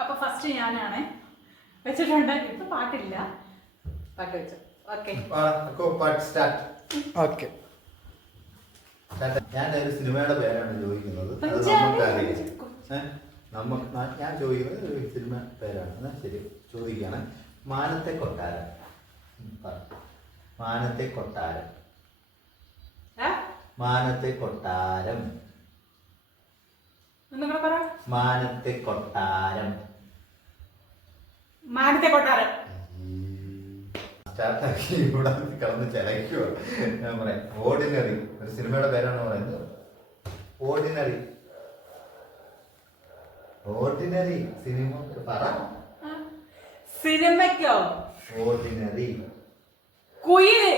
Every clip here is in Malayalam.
അപ്പൊ ഫസ്റ്റ് ഞാനാണ് വെച്ചിട്ടുണ്ട്. ഇപ്പൊ പാട്ടില്ല, പാട്ട് വെച്ചു. ഓക്കെ. ഞാൻ ഒരു സിനിമയുടെ പേരാണ് ചോദിക്കുന്നത്. ഞാൻ ചോദിക്കുന്നത് ഒരു സിനിമ പേരാണ്. ശരി, ചോദിക്കുകയാണ്. മാനത്തെ കൊട്ടാരം. മാനത്തെ കൊട്ടാരം. മാനത്തെ കൊട്ടാരം. മാനത്തെ കൊട്ടാരം. മാനത്തെ കൊട്ടാരം. സ്റ്റാർട്ടാക്കി ഇവിടെ കിടന്ന് ചിലയ്ക്കുക. ഞാൻ പറയാം ഓർഡിനറി. ഒരു സിനിമയുടെ പേരാണ് പറയുന്നത്. ഓർഡിനറി. ഓർഡിനറി സിനിമ പറ. സിനിമയ്ക്കോ? ഓർഡിനറി. കുയില്.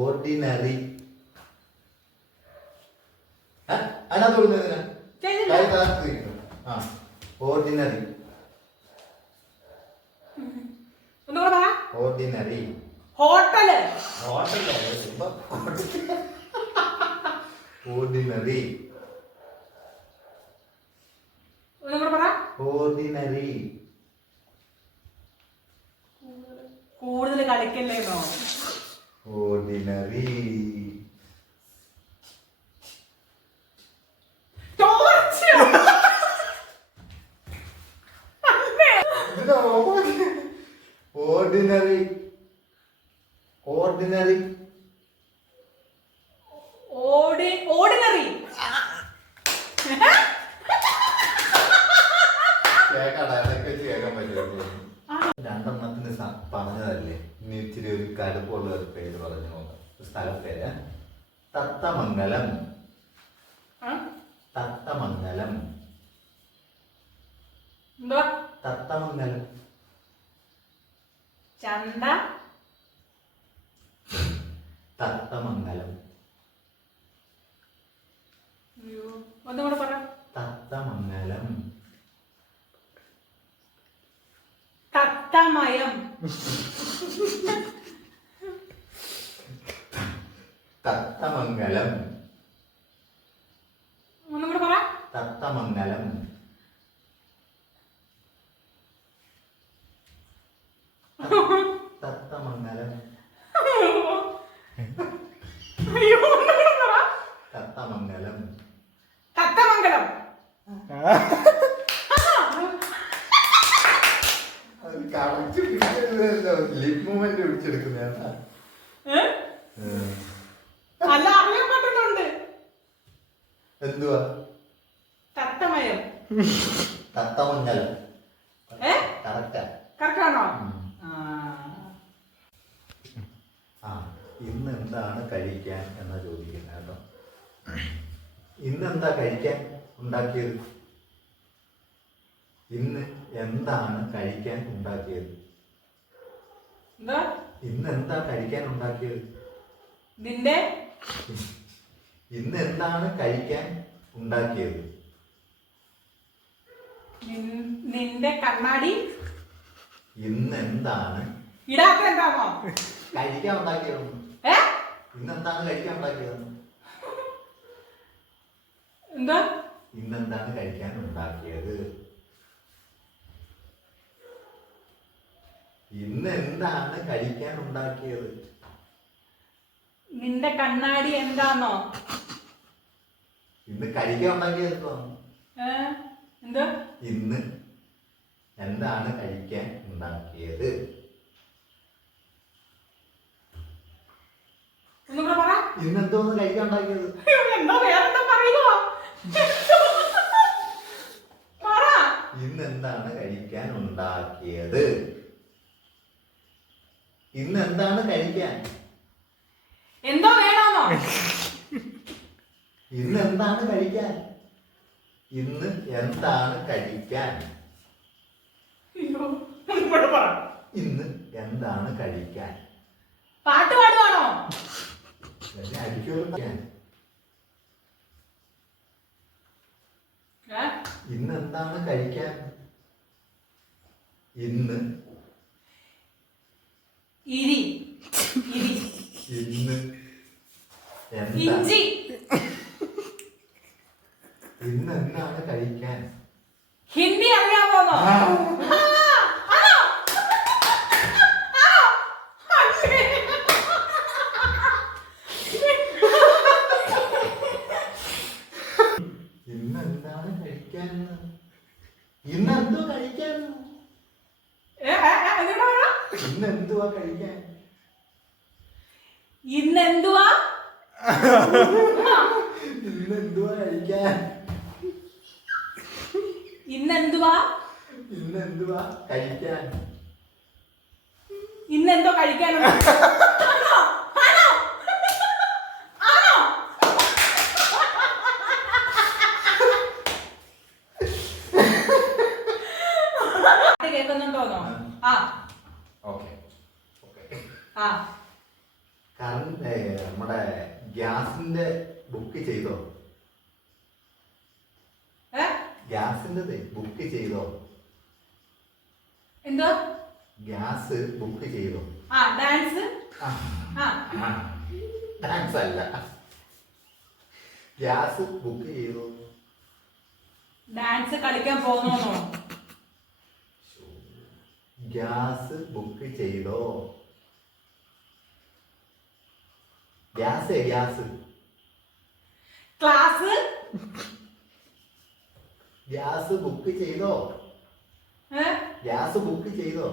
ഓർഡിനറി. അതിനകത്ത് വിടുന്നതിന് ordinary. Ordinary. Hotel. Ordinary. Ordinary. കൂടുതൽ കളിക്കല്ലേന്നോ? ഓർഡിനറി. ഓർഡിനറി. ഓർഡിനറി. ഓർഡിനറി. കേൾക്കാൻ പറ്റില്ല. രണ്ടെണ്ണത്തിന് പറഞ്ഞതല്ലേ. ഇനി ഇച്ചിരി ഒരു കടുപ്പുള്ള ഒരു പേര് പറഞ്ഞു നോക്കാം. സ്ഥലപ്പേര് തത്തമംഗലം. തത്തമംഗലം. തത്തമംഗലം. ചന്ത. തത്തമംഗലം. ഒന്നുകൂടെ പറ. തത്തമംഗലം. തത്തമയം. തത്തമംഗലം. ഒന്നുകൂടെ പറ. തത്തമംഗലം. തത്തമംഗലം. തത്തമംഗലം. തത്തമംഗലം. ലിപ് മൂവ്മെന്റ് പിടിച്ചെടുക്കുന്ന അല്ല, അറിയാൻ പറ്റുന്നുണ്ട്. എന്തുവാ? തത്തമയം. തത്തമംഗലം. കറക്റ്റാണോ? ഇന്ന് എന്താണ് കഴിക്കാൻ എന്നാ ചോദിക്കുന്നത് കേട്ടോ. ഇന്ന് എന്താ കഴിക്കാൻ ഉണ്ടാക്കിയത്? ഇന്ന് എന്താണ് കഴിക്കാൻ ഉണ്ടാക്കിയത്? ഇന്ന് എന്താ കഴിക്കാൻ ഉണ്ടാക്കിയത്? നിന്റെ. ഇന്ന് എന്താണ് കഴിക്കാൻ ഉണ്ടാക്കിയത്? നിന്റെ കണ്ണാടി. ഇന്ന് എന്താണ് ഇടാത്ത എന്താണോ കഴിക്കാൻ ഉണ്ടാക്കിയത്? ഇന്ന് എന്താണ് കഴിക്കാൻ ഉണ്ടാക്കിയത്? എന്താ? ഇന്ന് എന്താണ് കഴിക്കാൻ ഉണ്ടാക്കിയത്? ഇന്ന് എന്താണ് കഴിക്കാൻ ഉണ്ടാക്കിയത്? നിന്റെ കണ്ണാടി എന്താണോ? ഇന്ന് കഴിക്കാൻ ഉണ്ടാക്കിയത് എന്താ? ഇന്ന് എന്താണ് കഴിക്കാൻ ഉണ്ടാക്കിയത്? ഇന്ന് എന്തോന്ന് കഴിക്കാൻ ഉണ്ടാക്കിയത്? എന്താ വേറെന്താ പറയുക? ഇന്ന് എന്താണ് കഴിക്കാൻ ഉണ്ടാക്കിയത്? ഇന്ന് എന്താണ് കഴിക്കാൻ? എന്തോ വേണമെന്നോ? ഇന്ന് എന്താണ് കഴിക്കാൻ? ഇന്ന് എന്താണ് കഴിക്കാൻ? ഇന്ന് എന്താണ് കഴിക്കാൻ? പാട്ട് പാടുവാണോ? ഇന്ന് എന്താണ് കഴിക്കാൻ? ഇന്ന് ഇരി. ഇന്ന് ഇഞ്ചി. ഇന്ന് എന്താണ് കഴിക്കാൻ? ഹിന്ദി ഇന്ന് എന്തോ കഴിക്കാൻ? എന്നിട്ട് പറ. ഇന്ന് എന്തുവാ കഴിക്കാൻ? ഇന്നെന്തുവാ? ഇന്ന് എന്തുവാ കഴിക്കാൻ? ഇന്നെന്തുവാ? ഇന്ന് എന്തുവാ കഴിക്കാൻ? ഇന്നെന്തോ കഴിക്കാനോ? ആണോ? ആണോ? ആണോ? പാട്ട് കേൾക്കുന്നുണ്ടോന്നോ? ആ ഓക്കെ ഓക്കെ. ആ കറണ്ട് നമ്മുടെ ഗ്യാസിന്റെ ബുക്ക് ചെയ്തോ? ഗ്യാസിന്റെ ബുക്ക് ചെയ്തോ? എന്തോ? ഗ്യാസ് ബുക്ക് ചെയ്തോ? ആ ഡാൻസ്. ഡാൻസ് അല്ല, ഗ്യാസ് ബുക്ക് ചെയ്തോ? ഡാൻസ് കളിക്കാൻ പോകുന്നോന്നോ? ഗ്യാസ് ബുക്ക് ചെയ്തോ? Gas gas class. Gas book ചെയ്തോ? ഗ്യാസ് ബുക്ക് ചെയ്തോ?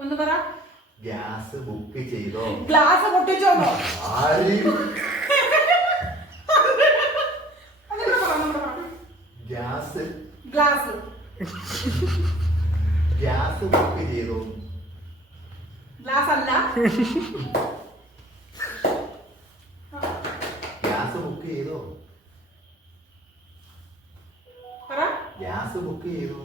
ഒന്ന് പറ. ഗ്യാസ് ബുക്ക് ചെയ്തോ? ഗ്ലാസ് പൊട്ടിച്ചോന്നോ? Gas glass. ഗ്യാസ് ബുക്ക് ചെയ്തോ? ഗ്ലാസ് അല്ല. ഗ്യാസ് ബുക്ക് ചെയ്തോ? പറ. ഗ്യാസ് ബുക്ക് ചെയ്തോ?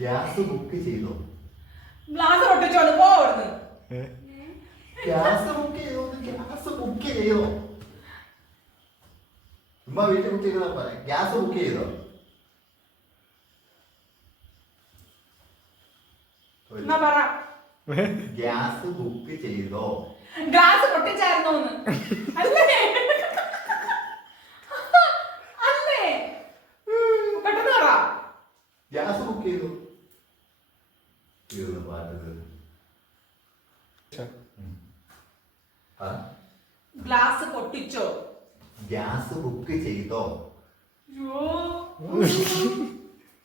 ഗ്യാസ് ബുക്ക് ചെയ്തോ? ഗ്ലാസ് പൊട്ടിച്ചോന്ന് പോ അവിടുന്ന്. ഗ്യാസ് ബുക്ക് ചെയ്തോ? ഗ്യാസ് ബുക്ക് ചെയ്തോ? ഉമ്മ വീട്ടിൽ ബുക്ക് ചെയ്തോ? പറയാം. ഗ്യാസ് ബുക്ക് ചെയ്തോ? എന്നാ പറ. ഗ്യാസ് ബുക്ക് ചെയ്തോ? ഗ്ലാസ് പൊട്ടിച്ചായിരുന്നോന്ന്? അല്ലേ? അല്ലേ? പെട്ടെന്ന് പറ. ഗ്യാസ് ബുക്ക് ചെയ്തോ? തീർന്നു പാട്ട് തീർന്നു. ഗ്ലാസ് പൊട്ടിച്ചോ? ഗ്യാസ് ബുക്ക് ചെയ്തോ?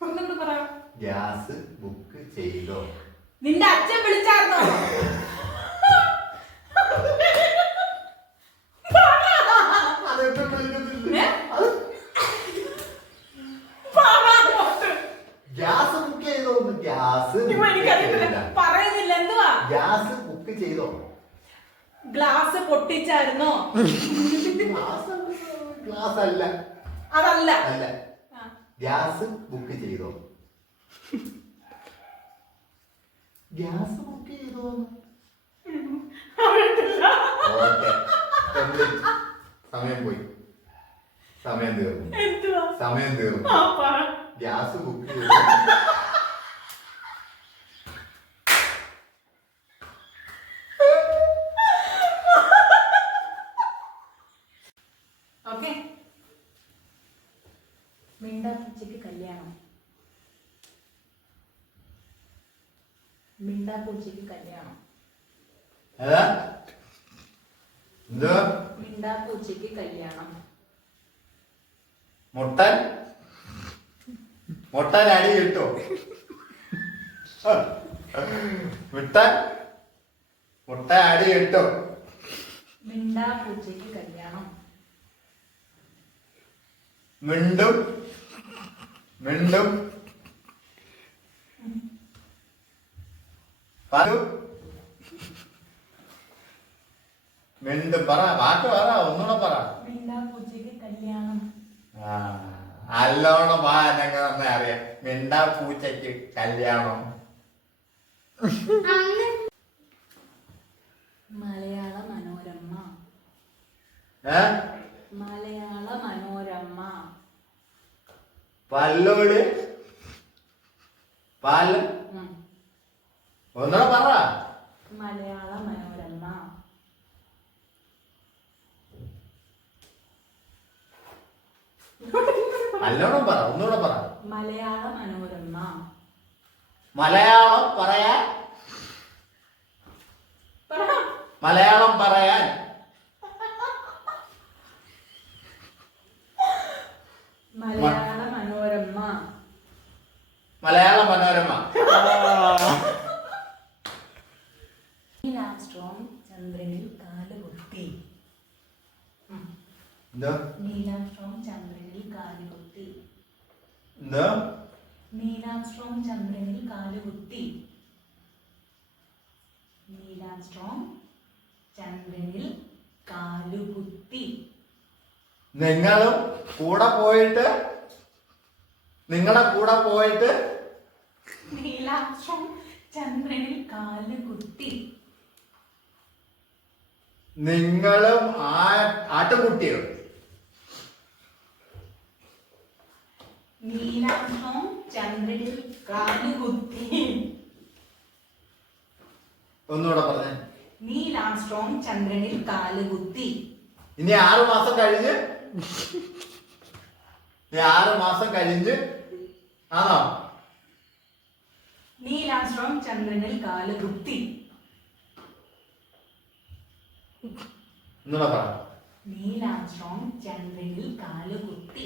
ഒന്നുകൂടി പറ. ഗ്യാസ് ബുക്ക് ചെയ്തോ? നിന്റെ അച്ഛൻ വിളിച്ചായിരുന്നോ? ഗ്യാസ് ബുക്ക് ചെയ്തോ? ഗ്യാസ് പറയുന്നില്ല. എന്തുവാ? ഗ്യാസ് ബുക്ക് ചെയ്തോ? ഗ്ലാസ് പൊട്ടിച്ചായിരുന്നോ? ഗ്ലാസ് അല്ല. അതല്ല. അല്ല. ഗ്യാസ് ബുക്ക് ചെയ്തോ? ഗ്യാസ് ബുക്ക് ചെയ്തോ? സമയം പോയി. സമയം തീർന്നു. സമയം തീർന്നു. ഗ്യാസ് ബുക്ക് ചെയ്തോ? ഓക്കെ. മിണ്ടാപ്പൂച്ചയ്ക്ക് കല്യാണം. മിണ്ടാപ്പൂച്ചയ്ക്ക് കല്യാണം. എന്തുവാ? മിണ്ടാപ്പൂച്ചയ്ക്ക് കല്യാണം. മുട്ടൻ മുട്ടൻ അടി കിട്ടോ? മുട്ടൻ മുട്ട അടി കിട്ടോ? മിണ്ടാപ്പൂച്ചയ്ക്ക് കല്യാണം. മിണ്ടും മിണ്ടും മിണ്ടും പറ. വാക്ക് പറ. ഒന്നുകൂടെ പറ. മിണ്ടാപ്പൂച്ചയ്ക്ക് കല്യാണം. നല്ലോണം വാ. ഞങ്ങൾ നന്നെ അറിയാം. മിണ്ടാ പൂച്ചയ്ക്ക് കല്യാണം. മലയാള മനോരമ. മലയാള മനോരമ. പല്ലോട് പാല്. ഒന്നുകൂടെ പറ. മലയാള മനോരമ. നല്ലോണം പറ. ഒന്നുകൂടെ പറ. മലയാള മനോരമ. മലയാളം പറയാ. മലയാളം പറയാൻ. മലയാള മനോരമ. മലയാള മനോരമ. നീൽ ആംസ്ട്രോങ് ചന്ദ്രനിൽ കാലുകുത്തി. എന്തോ? നീൽ ആംസ്ട്രോങ് ചന്ദ്രനിൽ കാലുകുത്തി. എന്തോ? നീൽ ആംസ്ട്രോങ് ചന്ദ്രനിൽ കാലുകുത്തി. നീൽ ആംസ്ട്രോങ് ചന്ദ്രനിൽ കാലുകുത്തി. നിങ്ങളും കൂടെ പോയിട്ട് നിങ്ങളുടെ കൂടെ പോയിട്ട് നീൽ ആംസ്ട്രോങ് ചന്ദ്രനിൽ കാലുകുത്തി. നിങ്ങളും ആട്ടുകുട്ടിയോ? നീൽ ആംസ്ട്രോങ് ചന്ദ്രനിൽ കാലുകുത്തി. ഒന്നുകൂടെ പറഞ്ഞേ. നീൽ ആംസ്ട്രോങ് ചന്ദ്രനിൽ കാലുകുത്തി. ഇനി 6 മാസം കഴിഞ്ഞ് ആണോ? നീൽ ആംസ്ട്രോങ് ചന്ദ്രനിൽ കാലുകുത്തി. ഒന്നുകൂടെ പറ. നീൽ ആംസ്ട്രോങ് ചന്ദ്രനിൽ കാലുകുത്തി.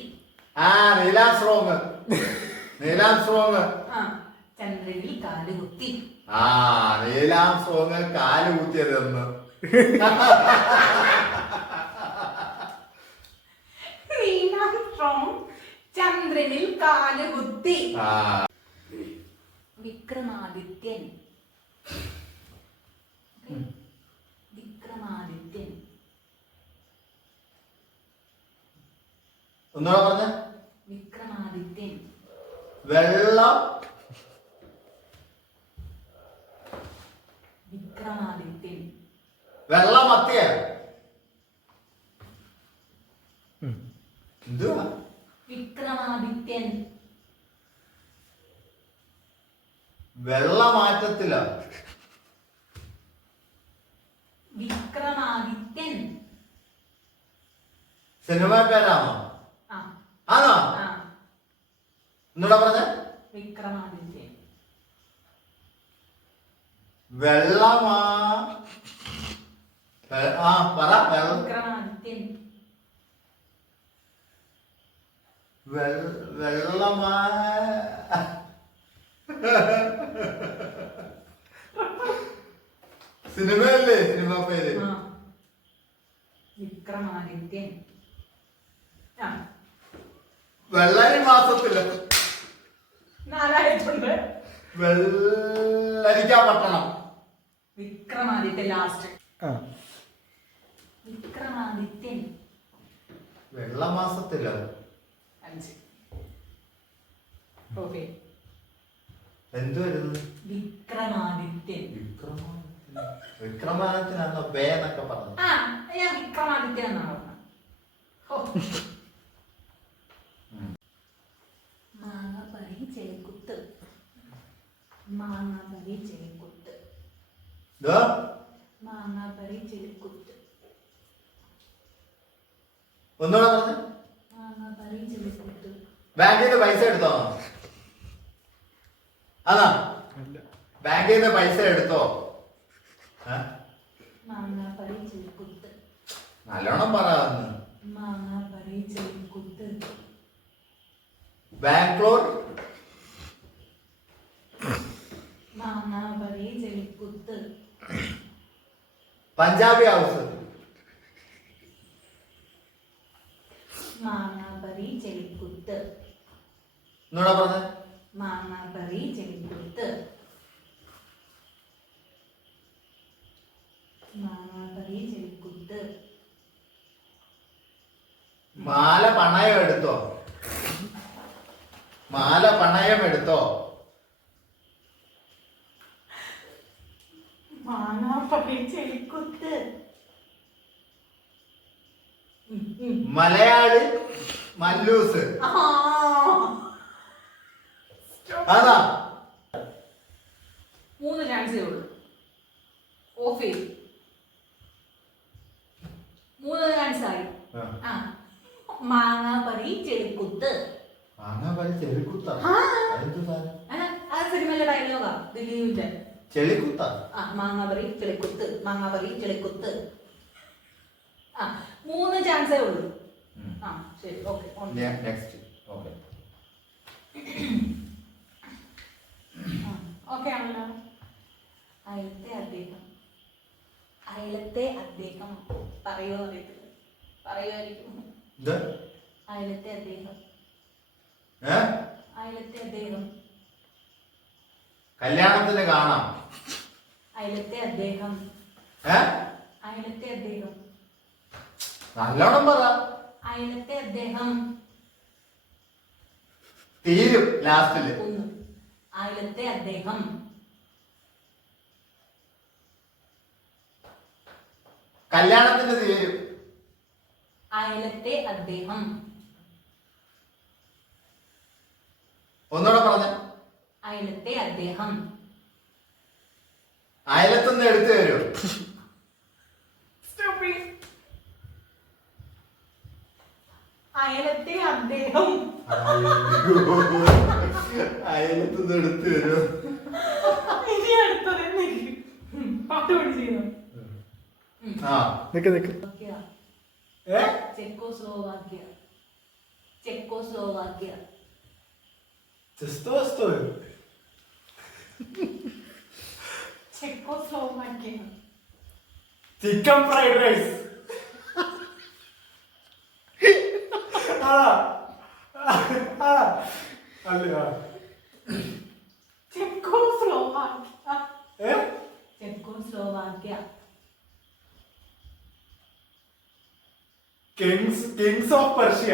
നീലാംസ്ട്രോങ് ചന്ദ്രനിൽ കാലുകുത്തി. നീലാംസ്ട്രോങ് കാല് കുത്തിയതെന്ന്. നീൽ ആംസ്ട്രോങ് ചന്ദ്രനിൽ കാലുകുത്തി. വിക്രമാദിത്യൻ. വിക്രമാദിത്യൻ. ഒന്നുകൂടെ പറഞ്ഞ. വിക്രമാദിത്യൻ. വെള്ളം. വിക്രമാദിത്യൻ. വെള്ളമത്തിയ. എന്തുവാ? വിക്രമാദിത്യൻ. വെള്ളമാറ്റത്തിലോ? വിക്രമാദിത്യൻ. സിനിമ പേരാണോ? ആണോ? എന്നൂടെ പറഞ്ഞ. വിക്രമാദിത്യൻ. വെള്ളമാ. പറ. വിക്രമാദിത്യൻ. വെള്ളമാ. സിനിമയല്ലേ? സിനിമ പേര് വിക്രമാദിത്യൻ. വെള്ളരി മാസത്തില്. 4 വെള്ളരിക്കാ പട്ടണം. വിക്രമാദിത്യൻ ലാസ്റ്റ്. വിക്രമാദിത്യൻ. വെള്ളമാസത്തിലോ? 5. ഓക്കെ. എന്തുവായിരുന്നു? വിക്രമാദിത്യൻ. വിക്രമാദിത്യനാണോ പേന്നൊക്കെ പറഞ്ഞു? ഞാൻ വിക്രമാദിത്യൻ എന്നാണ് പറഞ്ഞത്. മാങ്ങാപ്പറി ചെളിക്കുത്ത്. മാങ്ങാപ്പറി ചെളിക്കുത്ത്. മാങ്ങാപ്പറി ചെളിക്കുത്ത്. ഒന്നുകൂടെ പറഞ്ഞു. മാങ്ങാപ്പറി ചെളിക്കുത്ത്. ബാങ്കിൽ നിന്ന് പൈസ എടുത്തോ? അതാ ബാങ്കിൽ നിന്ന് പൈസ എടുത്തോ? മാങ്ങാപ്പറി ചെളിക്കുത്ത്. നല്ലോണം പറയാന്ന്. മാങ്ങാപ്പറി ചെളിക്കുത്ത്. ബാംഗ്ലൂർ. മാങ്ങാപ്പറി ചെളിക്കുത്ത്. പഞ്ചാബി ഹൗസ്. മാങ്ങാപ്പറി ചെളിക്കുത്ത്. എന്നൂടെ പറഞ്ഞ. മാങ്ങാപ്പറി ചെളിക്കുത്ത്. മാങ്ങാപ്പറി ചെളിക്കുത്ത്. മാല പണയം എടുത്തോ? മാല പണയം എടുത്തോ? മാങ്ങാപ്പറി ചെളിക്കുത്ത്. മലയാളി മല്ലൂസ്. അതാ 3 ചാൻസേ ഉള്ളൂ. ഓഫ് ചെയ്തു. 3 ചാൻസ് ആയി. മാങ്ങാപ്പറി ചെളിക്കുത്ത്. മാങ്ങാപ്പറി ചെളിക്കുത്ത. ആ സിനിമയിലെ ഡയലോഗാ ദിലീപിന്റെ. ചെളിക്കുത്ത. ആ മാങ്ങാപറി ചെളിക്കുത്ത്, മാങ്ങാപറി ചെളിക്കുത്ത്. ആ 3 ചാൻസേ ഉള്ളൂ. ആ ശരി ഓക്കെ. നെക്സ്റ്റ്. ഓക്കെ ഓക്കെ ആണല്ലോ. അയലത്തെ അദ്ദേഹം. അയലത്തെ അദ്ദേഹം പറയുമോ അറിയത്തില്ല. പറയുമായിരിക്കും. അയലത്തെ അദ്ദേഹം. അയലത്തെ അദ്ദേഹം. കല്യാണത്തിന് കാണാം. അയലത്തെ അദ്ദേഹം. അയലത്തെ അദ്ദേഹം. നല്ലോണം പറ. അയലത്തെ അദ്ദേഹം. തീരും ലാസ്റ്റില്. അയലത്തെ അദ്ദേഹം. കല്യാണത്തിന് തീരും. അയലത്തെ അദ്ദേഹം. ഒന്നുകൂടെ പറഞ്ഞ. അയലത്തെ അദ്ദേഹം. അയലത്തുനിന്ന് എടുത്തു തരൂ. അയലത്തെ അദ്ദേഹം. അയലത്തുനിന്ന് എടുത്തു തരൂ. ഇനി അടുത്തത് പാട്ട് പഠിച്ചിരുന്നു. Czechoslovakia. Czechoslovakia. Czechoslovakia. Chicken fried rice. Czechoslovakia. Czechoslovakia. Kings of Persia.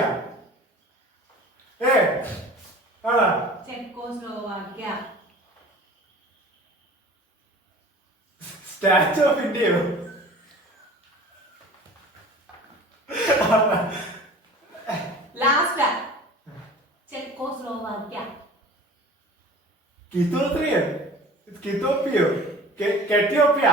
Czechoslovakia. Statue of ഇന്ത്യയോ? ലാസ്റ്റ്. ചെക്കോസ്ലോവാക്യ. കിത്തോത്രിയോ? കിത്തോപ്പിയോ? കെറ്റിയോപ്യ.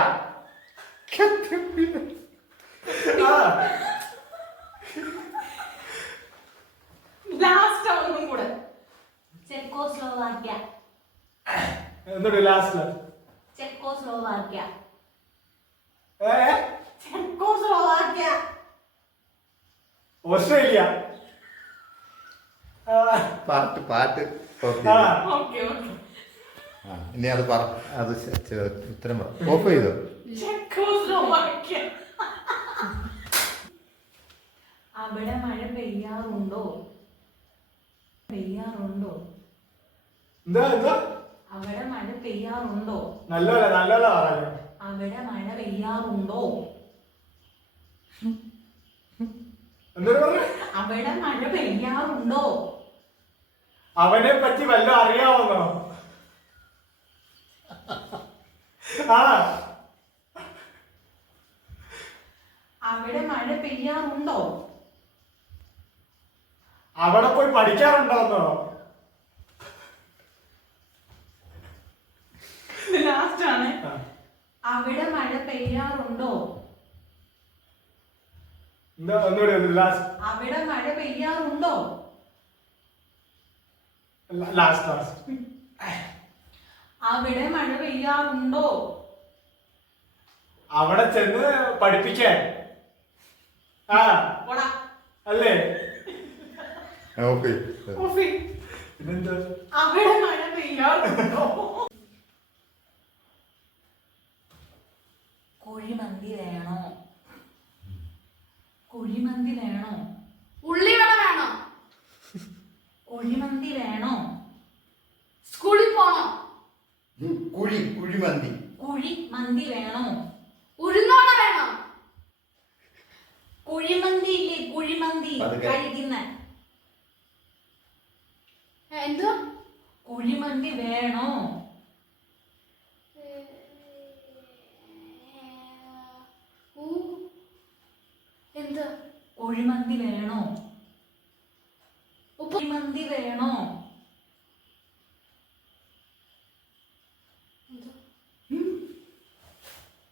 ലാസ്റ്റ് ഒന്നും കൂടെ. ചെക്കോസ്ലോവാക്യ. എന്തുണ്ട് ലാസ്റ്റ്? ചെക്കോസ്ലോവാക്യ. ചെക്കോസ്ലോവാക്യ. ഓസ്ട്രേലിയ. പാട്ട് പാട്ട്. Okay okay. ഇനി അത് പറ. അത് ഉത്തരം പറ. ഓഫ് ചെയ്തോ? ചെക്കോസ്ലോവാക്യ. അവിടെ മഴ പെയ്യാറുണ്ടോ? പെയ്യാറുണ്ടോ? എന്താ? അവിടെ മഴ പെയ്യാറുണ്ടോ? നല്ലോല പറഞ്ഞു. അവിടെ മഴ പെയ്യാറുണ്ടോ? എന്തൊരു പറഞ്ഞു? അവിടെ മഴ പെയ്യാറുണ്ടോ? അവനെ പറ്റി വല്ല അറിയാവുന്നോ? അവിടെ മഴ പെയ്യാറുണ്ടോ? അവിടെ പോയി പഠിക്കാറുണ്ടോന്നോ? ലാസ്റ്റ് ആണ്. അവിടെ മഴ പെയ്യാറുണ്ടോ? എന്താ ഒന്നുകൂടി ലാസ്റ്റ്. അവിടെ മഴ പെയ്യാറുണ്ടോ? ലാസ്റ്റ്. അവിടെ മഴ പെയ്യാറുണ്ടോ? അവിടെ ചെന്ന് പഠിപ്പിക്കാൻ. അല്ലേ? പിന്നെന്താ? അവിടെ മഴ പെയ്യാറുണ്ടോ? കുഴിമന്തി വേണോ? കുഴിമന്തി വേണോ? ഉള്ളിവട വേണോ? കുഴിമന്തി വേണോ? സ്കൂളിൽ പോണോ? കുഴിമന്തി. കുഴിമന്തി വേണോ? ഉഴുന്നോട വേണോ? കുഴിമന്തി ഇല്ലേ? കുഴിമന്തി കഴിക്കുന്ന. എന്തോ? കുഴിമന്തി വേണോ? എന്താ? കുഴിമന്തി വേണോ? കുഴിമന്തി വേണോ?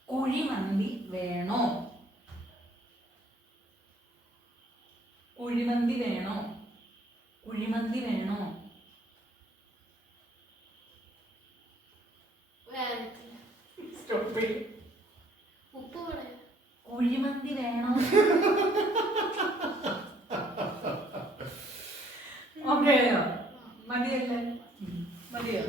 കുഴിമന്തി വേണോ? കുഴിമന്തി വേണോ? കുഴിമന്തി വേണോ? വേറെത്തില്ല. കുഴിമന്തി വേണം. ഓക്കെ മതിയല്ലേ? മതിയോ?